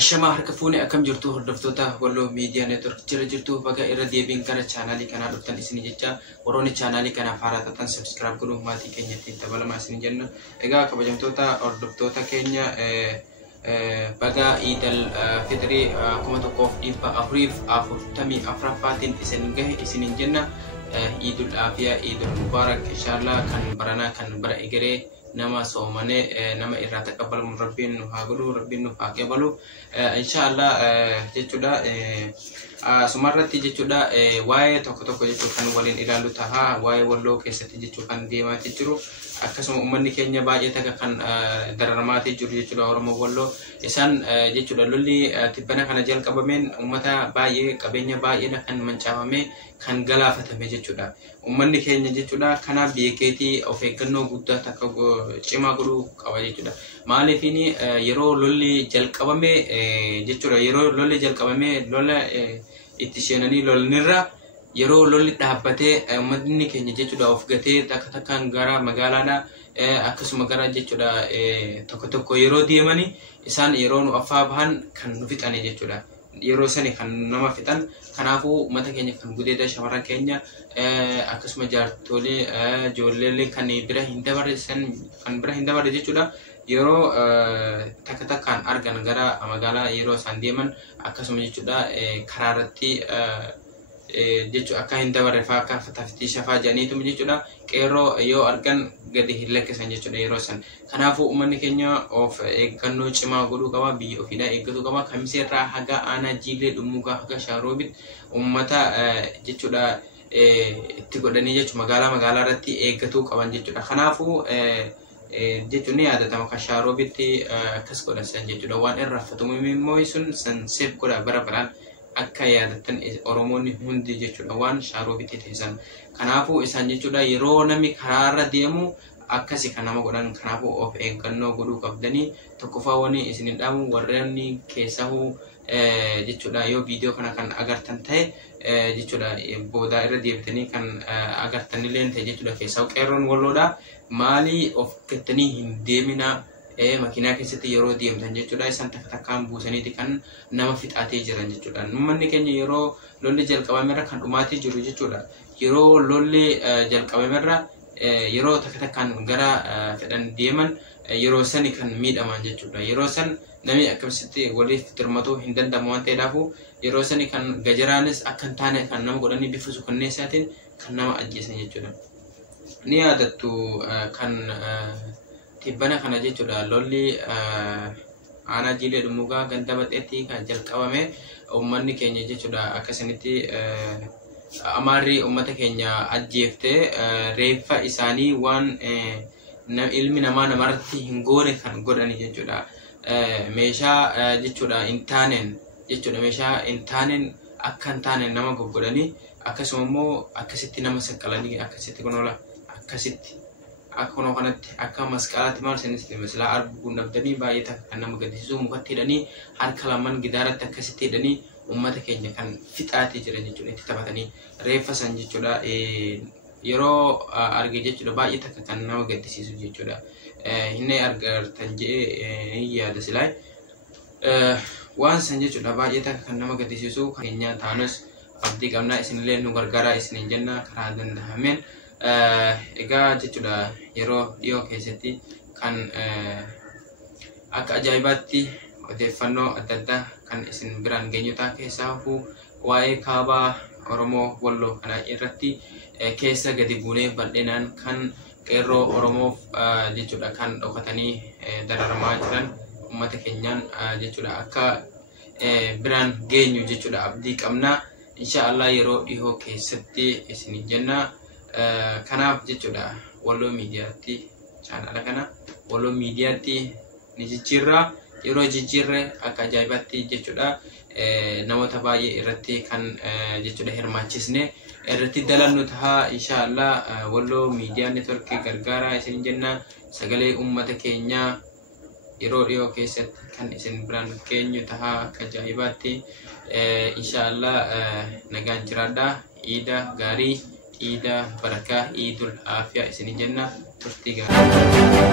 Ashama harka fuune akkam jirtu hordoftoota Walloo Media Network jira jirtu baga irra deebiin gara chaanaalii kanaa dhuftan isin jecha warroonni chaanaalii kanaaf haaraa ta'an subscribe godhuun maatii keenyatti dabalamaa isin jenna. Egaa kabajamtoota hordoftoota keenya baga Idil Fitri 1444tiin isin gahe isin jenna. Idul Afia Idul Mubarak inshallah kan barana kan bara egeree nama soomane nama irraa taqabbalu rabbiin nu haa godhu rabbiin nu haa qabalu inshallah jechuudha sumarratti jechuudha waa'ee tokko jechuudha kan waliin ilaalu taha waa'ee Walloo keessatti jechuudha kan deemaati jiru akkasuma ummanni keenya baay'ee taga kan dararamaati jiru jechuudha Oromoo Walloo isaan jechuudha lolli tibbana kana jalqabameen ummata baay'ee qabeenya baay'ee kan mancaafame kan galaafatame jechuudha ummanni keenya jechuudha kana beekeetii of eeggannoo guddaa takka cimaa godhuu qaba jechuudha maaliifini yeroo lolli jalqabame jechuudha yeroo lolli jalqabame lola itti seenanii lolnirra yeroo lolli dhaabbatee ummanni keenya jechuudha of gatee takkaan gara magaalaadha akkasuma gara jechuudha tokko yeroo deemanii isaan yeroo nu affaa bahan kan nu fixane jechuudha yeroo sani kan nama fixan kanaafuu ummata keenya kan gudeeda shamarran keenya akkasuma jaartolee ijoollee kan bira hin dabarre jechuudha yeroo takkaan argan gara magaalaa yeroo isaan deeman akkasuma jechuudha karaarratti jechuudha akka hin dabarre faa akka taftii shafaa jedhaniitu jechuudha qeerroo yoo argan gadi hin lakkisan jechuudha yeroo san kanaafuu ummanni keenya of eeggannoo cimaa godhuu qaba biyya ofiidhaa eeggatu qaba kamiseerraa haga aanaa jiilee dhumuugaa haga shaaroobitti ummata jechuudha itti godhanii jechuudha magaalaa irratti eeggatuu qaban jechuudha kanaafuu jechuun ni yaadatama kan shaaroobitti akkas godhan jechuudha waan irraanfatamu immoo sun san seef godha bara baraan akka yaadatan Oromoonni hundi jechuudha waan shaaroobitti teessan kanaafuu isaan jechuudha yeroo namni karaarra deemu akkasi kan nama godhan kanaafuu of eeggannoo godhuu qabdanii tokkoffaa wani isin dhaamu warreen keessahuu jechuudha yoo viidiyoo kana kan agartan ta'e jechuudha booda irra deebitanii kan agartanillee ta'e jechuudha keessaa qeerroon Walloodha maali of gattanii hin deemina makiinaa keessatti yeroo deemtan jechuudha isaan takkaan buusaniiti kan nama fixaatee jiran jechuudha ummanni keenya yeroo lolli jalqabamerra kan dhumaatii jiru jechuudha yeroo lolli jalqabamerra yeroo takkaan gara fedhan deeman yeroo sani kan miidhaman jechuudha yeroo san namni akkasitti waliif dirmatuu hin danda'amu waan ta'eedhaafu yeroo sani kan gajaraanis akka hin taane kan nama godhanii bifa suukanneessaatiin kan nama ajjeesan jechuudha ni yaadattu kan tibbana kana jechuudha lolli aanaa jiilee dhumuugaa ganda baxeetti kan jalqabame ummanni keenya jechuudha akkasinitti amaarri ummata keenya ajjeeftee reeffa isaanii waan ilmi namaa namarratti hin goone kan godhani jechuudha meeshaa jechuudha hin taaneen jechuudha meeshaa hin taaneen akka hin taaneen nama goggodhanii akkasuma immoo akkasitti nama saqqalanii akkasitti kunola akkasitti akkuma kanatti akka masqalaatti maal senis mislaa arguun dhabdanii baay'ee kan nama gaddisiisu mukatti hidhanii harka lamaan gidaaratti akkasitti hidhanii ummata keenya kan fixaatee jiran jechuudha itti taphatanii reeffa san jechuudha yeroo arge jechuudha baay'ee takka kan nama gaddisiisu jechuudha inni argartan jedhee yaada silaa waan san jechuudha baay'ee takka kan nama gaddisiisu keenya taanus abdii qabnaa isinillee nu gargaaraa isiniin jenna karaa danda'ameen egaa jechuudha yeroo dhiyoo keessatti kan akka ajaa'ibaatti odeeffannoo adda addaa kan isin biraan geenyotaa keessaa hafuu waa'ee kaabaa Oromoo Walloo kana irratti keessa gadi buunee bal'inaan kan qeerroo Oromoof jechuudha kan dhokatanii dararamaa jiran ummata keenyaan jechuudha akka biraan geenyu jechuudha abdii qabnaa inshaallah yeroo dhiyoo keessatti isin jenna kanaaf jechuudha Walloo Miidiyaatti chaanala kana Walloo Miidiyaatti ni jijjiirra yeroo jijjiirre akka ajaa'ibaatti jechuudha namoota baay'ee irratti kan jechuudha hirmaachisne irratti dalannu taha inshaallah Walloo Miidiyaa Network gargaaraa isin jenna sagalee ummata keenyaa yeroo dhiyoo keessatti kan isin biraan geenyu taha akka ajaa'ibaatti inshaallah nagaan jiraadhaa iida gaarii Ida Barakah Idul Afia isin jenna turtii gaarii